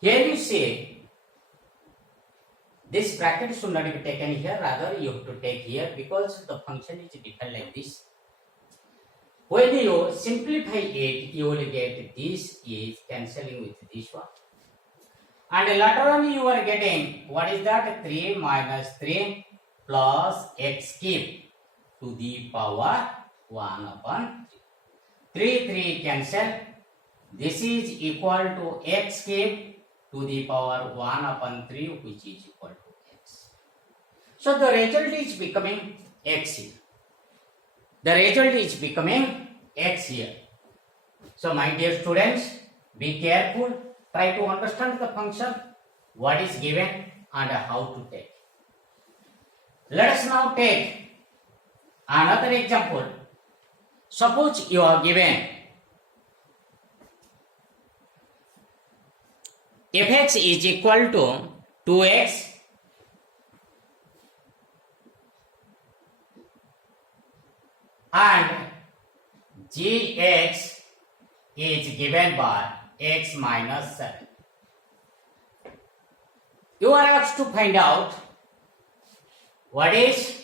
Here you see this bracket should not be taken here, rather you have to take here because the function is defined like this. When you simplify it, you will get this is cancelling with this one. And later on you are getting, what is that? 3 minus 3 plus x cube to the power 1 upon 3. 3 cancel. This is equal to x cube to the power 1 upon 3, which is equal to x. So the result is becoming x here. The result is becoming x here. So my dear students, be careful. Try to understand the function, what is given and how to take. Let us now take another example. Suppose you are given fx is equal to 2x and gx is given by x minus 7. You are asked to find out what is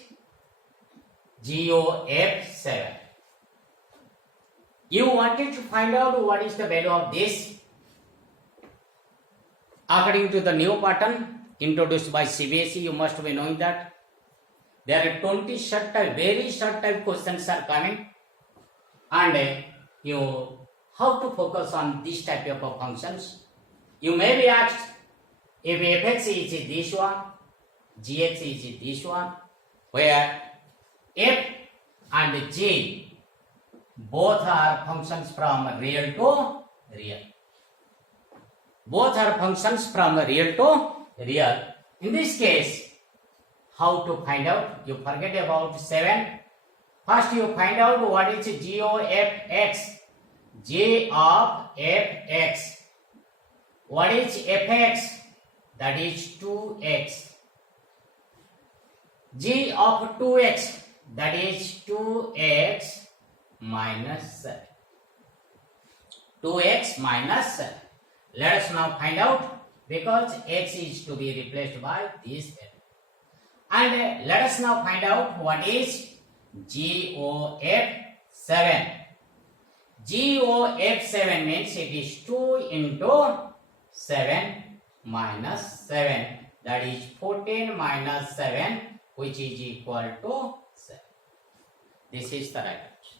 GOF7. You wanted to find out what is the value of this. According to the new pattern introduced by CBSE, you must be knowing that there are 20 very short type questions are coming, and you how to focus on this type of functions. You may be asked if fx is this one, gx is this one, where f and g both are functions from real to real. Both are functions from real to real. In this case, how to find out? You forget about 7. First you find out what is g of x. G of fx. What is fx? That is 2x. G of 2x. That is 2x minus 7. 2x minus 7. Let us now find out, because x is to be replaced by this value. And let us now find out what is GOF7. GOF7 means it is 2 into 7 minus 7. That is 14 minus 7, which is equal to 7. This is the right answer.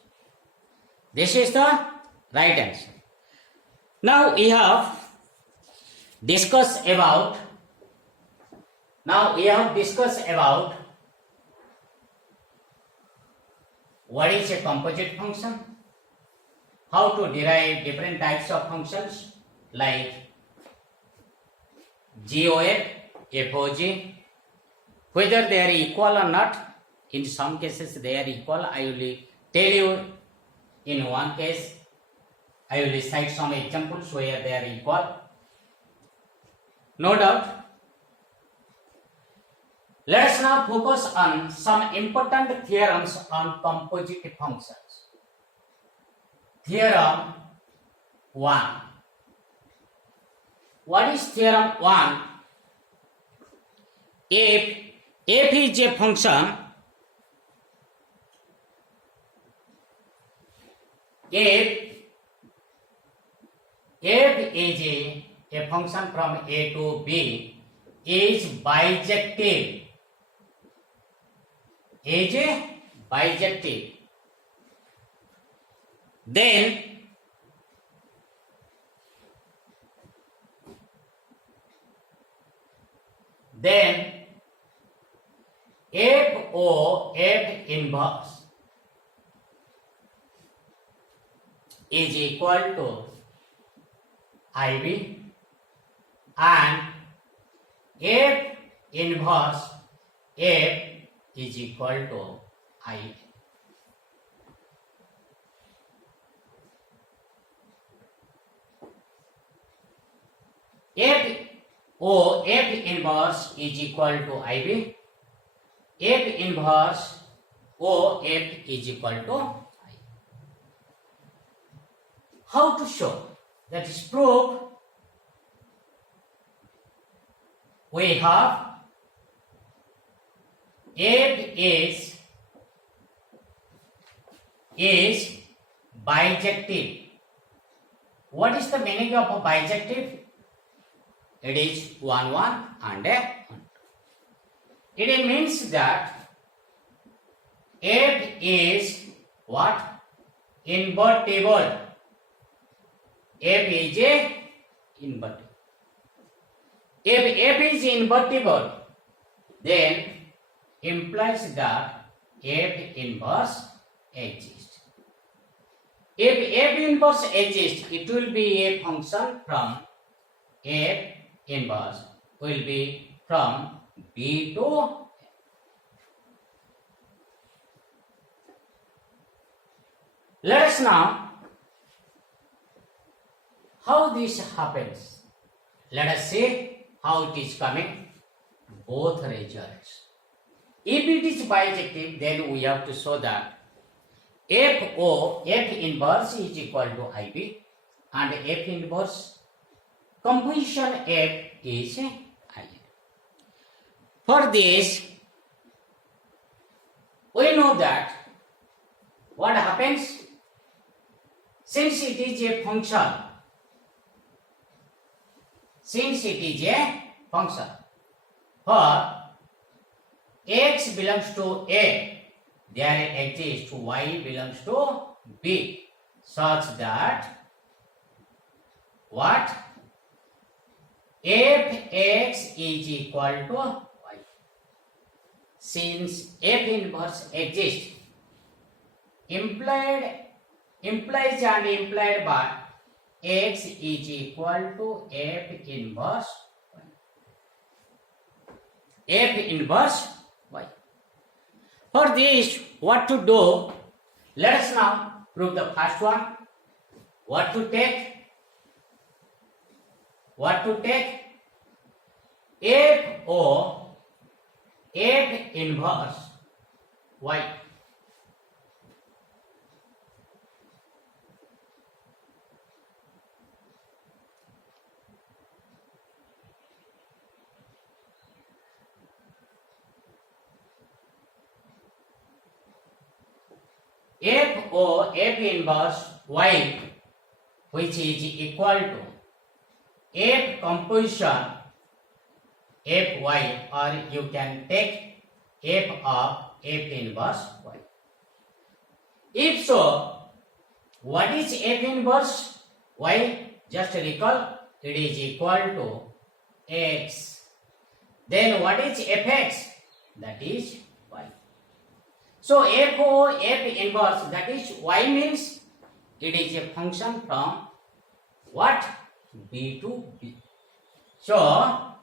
This is the right answer. Now we have discussed about what is a composite function, how to derive different types of functions like GOF, FOG, whether they are equal or not. In some cases they are equal. I will tell you in one case. I will cite some examples where they are equal. No doubt. Let us now focus on some important theorems on composite functions. Theorem 1. What is theorem 1? If f is a function, if f is a function from a to b is bijective, then f inverse is equal to IB, and f inverse f is equal to I. F inverse is equal to IB. F inverse OF is equal to I. How to show? That is proof. we have f is bijective. What is the meaning of a bijective? It is 1 1 and a 1. It means that f is what? Invertible. F is a invertible. If f is invertible, then implies that f inverse exists. If f inverse exists, it will be a function from f inverse will be from B to F. Let us now how this happens. Let us see how it is coming. Both results. If it is bijective, then we have to show that f inverse is equal to IB and f inverse composition f is IN. For this, we know that what happens since it is a function. Since it is a function, for x belongs to A, there exists y belongs to B, such that what? Fx is equal to y. Since f inverse exists, implies and implied by x is equal to f inverse y. F inverse y. For this, what to do? Let us now prove the first one. What to take? What to take? F inverse y. F inverse y, which is equal to F composition Fy, or you can take F of F inverse y. If so, what is F inverse y? Just recall, it is equal to x. Then what is Fx? That is y. So F inverse, that is y, means it is a function from what? B to B. So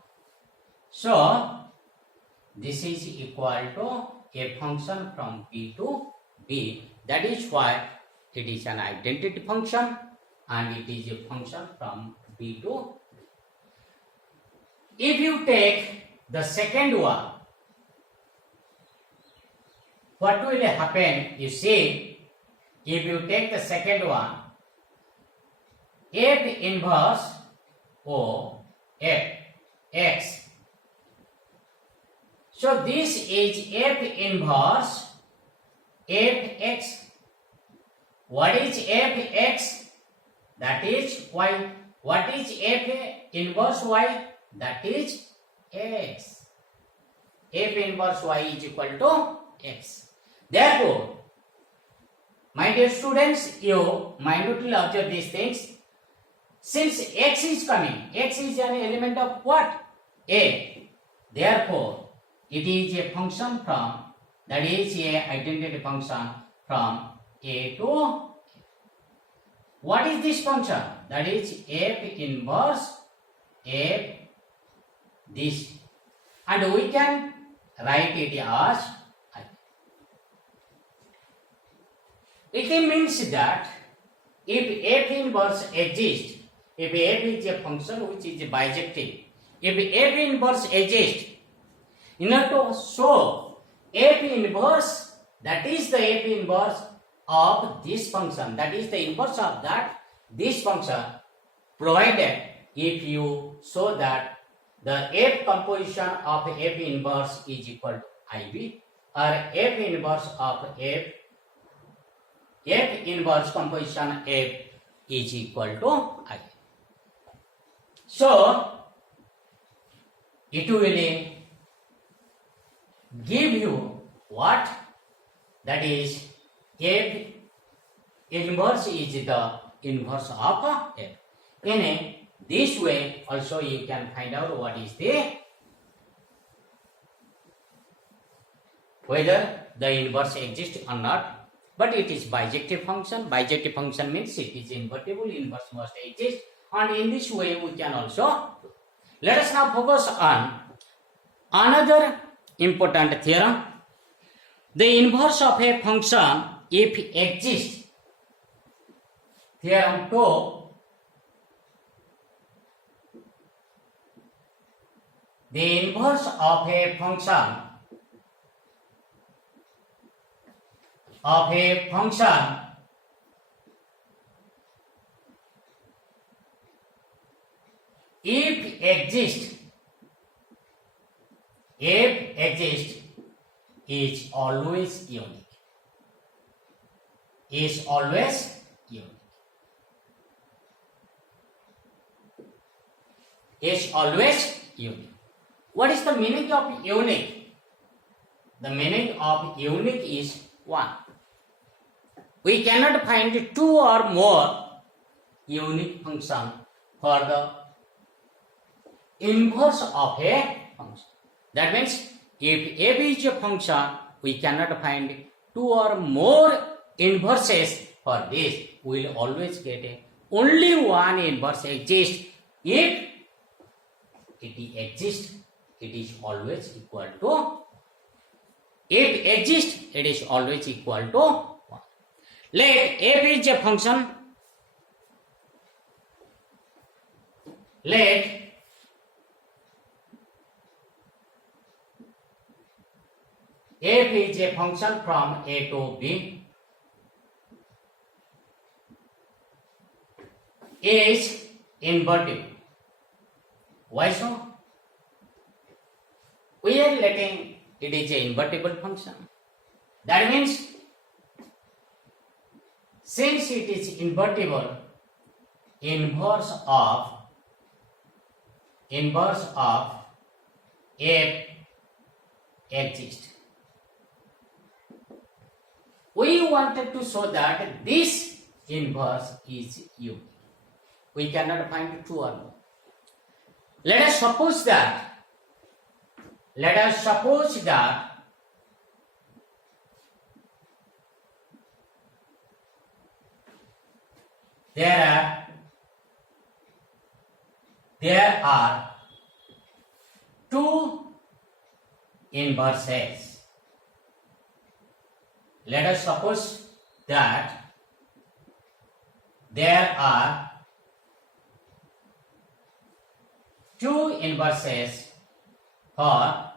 this is equal to a function from B to B. That is why it is an identity function and it is a function from B to B. If you take the second one, what will happen? You see, if you take the second one, F inverse O F x. So this is F inverse Fx. What is Fx? That is y. What is F inverse y? That is x. F inverse y is equal to x. Therefore, my dear students, you minutely observe these things. Since x is coming, x is an element of what? A. Therefore, it is a function from, that is a identity function from A to A. What is this function? That is F inverse F this. And we can write it as I. It means that if F inverse exists, if F is a function which is bijective, if F inverse exists, in order to show F inverse, that is the F inverse of this function, that is the inverse of that this function, provided if you show that the F composition of F inverse is equal to IB, or F inverse of F inverse composition F is equal to I. So it will give you what? That is F inverse is the inverse of F. In this way also you can find out what is the whether the inverse exists or not, but it is bijective function. Bijective function means it is invertible, inverse must exist, and in this way we can also. Let us now focus on another important theorem. The inverse of a function if exists, theorem 2. The inverse of a function if exists is always unique. Is always unique. Is always unique. What is the meaning of unique? The meaning of unique is 1. We cannot find 2 or more unique function for the inverse of a function. That means if f is a function, we cannot find 2 or more inverses for this. We will always get only one inverse exists. If it exists, it is always equal to. If exists, it is always equal to 1. Let f is a function. Let f is a function from a to b is invertible. Why so? We are letting it is an invertible function. That means since it is invertible, inverse of f exists. We wanted to show that this inverse is unique. We cannot find 2 or more. Let us suppose that there are 2 inverses. Let us suppose that there are 2 inverses for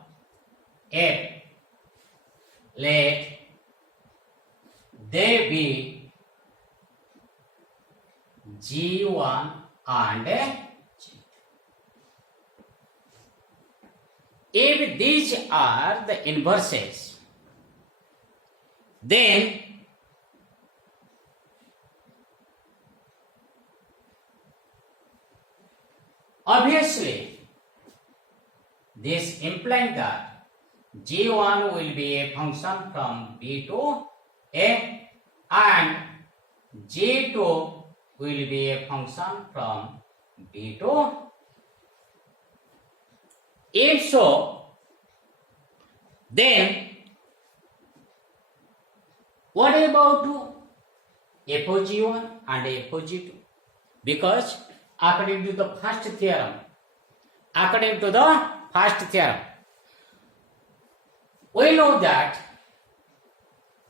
f. Let they be G1 and G2. If these are the inverses, then obviously this implies that G1 will be a function from B to A and G2 will be a function from B to. If so, then what about FOG1 and FOG2? Because according to the first theorem, we know that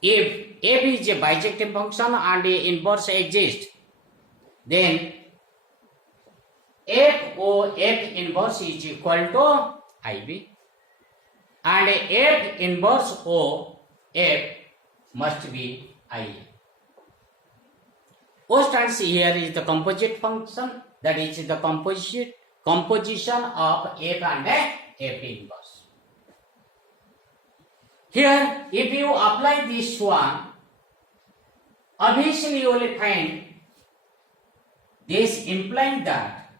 if f is a bijective function and a inverse exists, then f inverse is equal to IB, and f inverse O f must be IA. O stands here is the composite function, that is the composite composition of F and F inverse. Here, if you apply this one, obviously you will find this implying that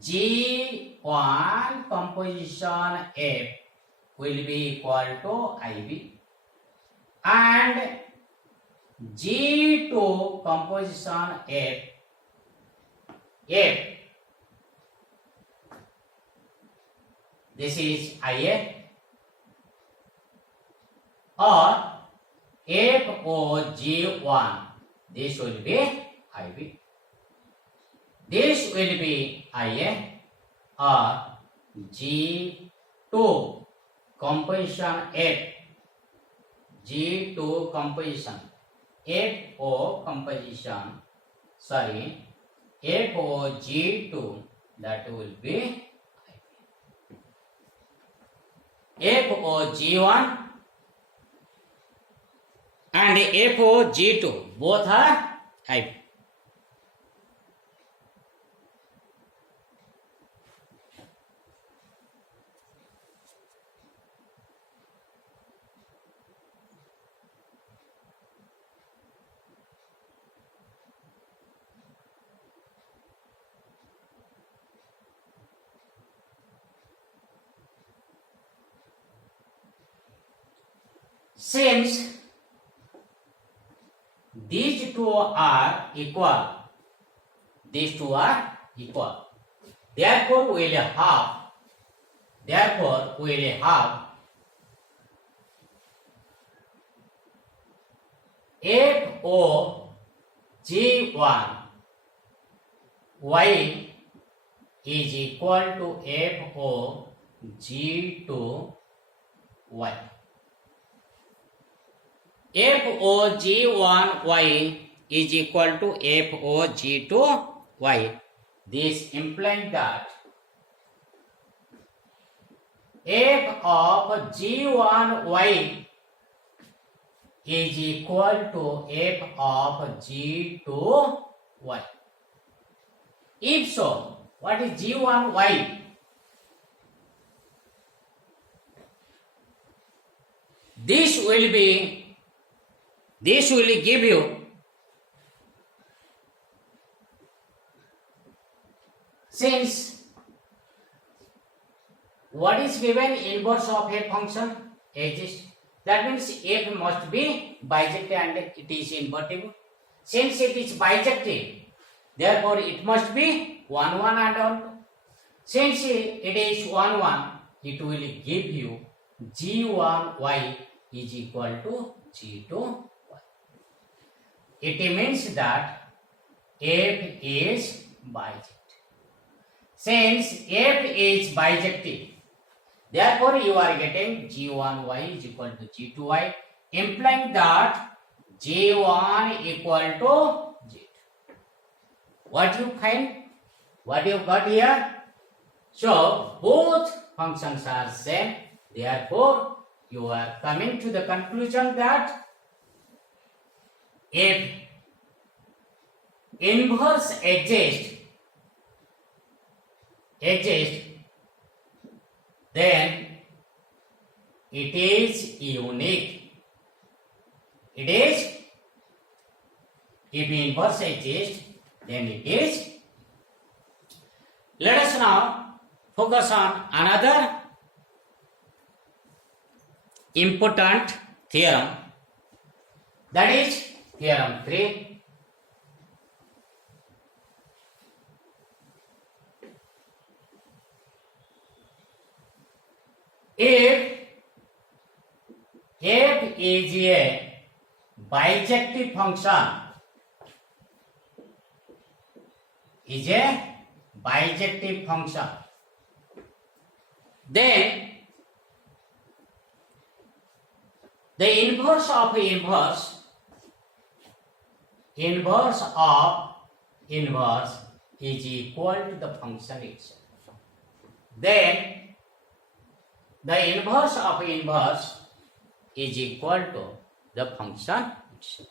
G1 composition F will be equal to IB and G2 composition F this is IA or FOG1 this will be IB. This will be IA or G2 composition F, G2 composition, FO composition, sorry, FOG2 that will be FOG1 and FOG2 both are IB. Since these two are equal, therefore we will have FOG1 Y is equal to FOG2 Y. FOG1Y is equal to FOG2Y. This implies that F of G1Y is equal to F of G2Y. If so, what is G1Y? This will give you since what is given inverse of a function exists, that means F must be bijective and it is invertible. Since it is bijective, therefore it must be 1 1 and 1 2. Since it is 1 1, it will give you G1Y is equal to G2Y. It means that F is bijective. Since F is bijective, therefore you are getting G1Y is equal to G2Y, implying that G1 equal to G2. What you find? What you got here? So both functions are same. Therefore, you are coming to the conclusion that if inverse exists, then it is unique. It is, if inverse exists, then it is. Let us now focus on another important theorem, that is theorem 3. If F is a bijective function, then the inverse of inverse is equal to the function itself. Then the inverse of inverse is equal to the function itself.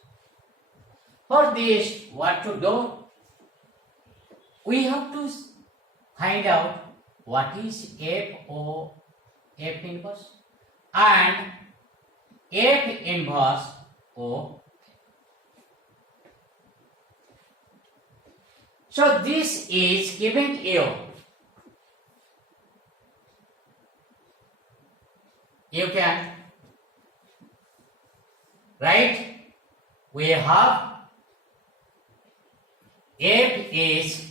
For this, what to do? We have to find out what is F inverse and F inverse O. So this is giving you. You can write, we have F is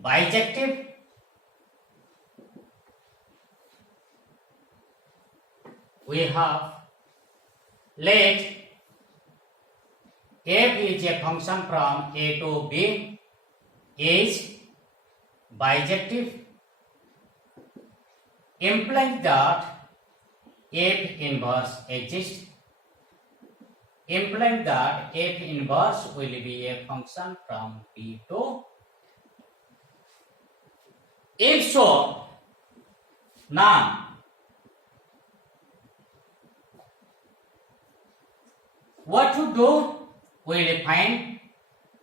bijective, we have let F is a function from A to B is bijective, implying that F inverse exists, implying that F inverse will be a function from B to. If so, now what to do? We will find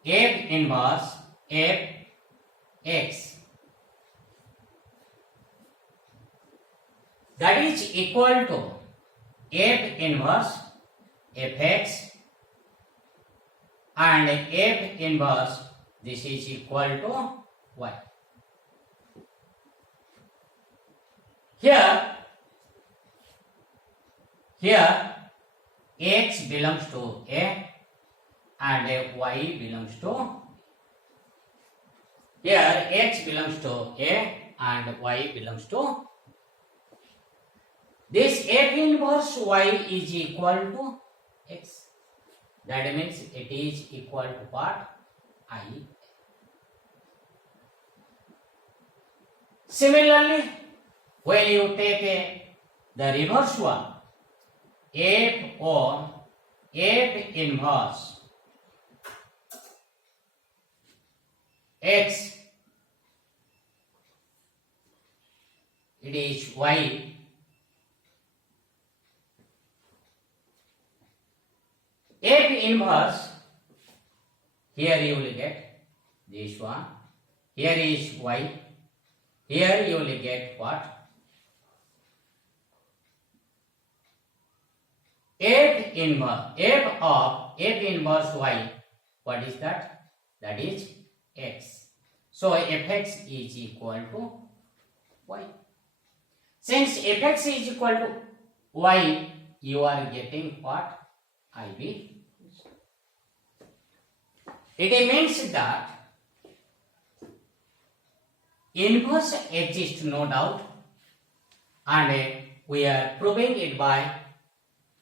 F inverse F x, that is equal to F inverse Fx and F inverse, this is equal to y. Here x belongs to A and y belongs to, here x belongs to A and y belongs to. This F inverse y is equal to x. That means it is equal to what? I. Similarly, when you take the reverse one, F on F inverse x, it is y, F inverse, here you will get this one, here is y, here you will get what? F inverse, F of F inverse y, what is that? That is x. So Fx is equal to y. Since Fx is equal to y, you are getting what? IB. It means that inverse exists, no doubt, and we are proving it by